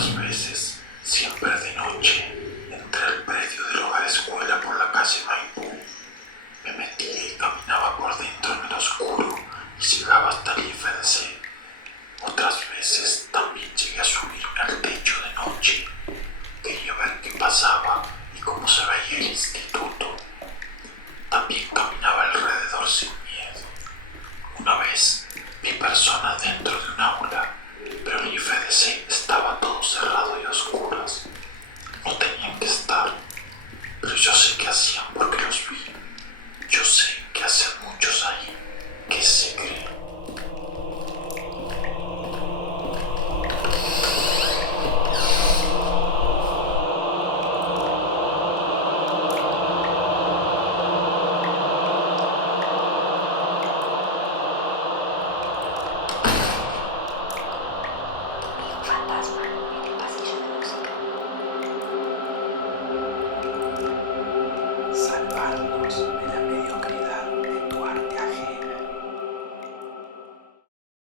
Otras veces, siempre de noche, entré al predio del hogar escuela por la calle Maipú. Me metía y caminaba por dentro en el oscuro y llegaba hasta el IFDC. Otras veces también llegué a subirme al techo de noche. Quería ver qué pasaba y cómo se veía el instituto. También caminaba alrededor sin miedo. Una vez vi personas dentro de un aula, pero el IFDC estaba todo cerrado y a oscuras. No tenían que estar, pero yo sé qué hacían porque los vi. Yo sé que hacen muchos ahí. ¿Qué se creen? Vi un fantasma en el pasillo de música. Salvarnos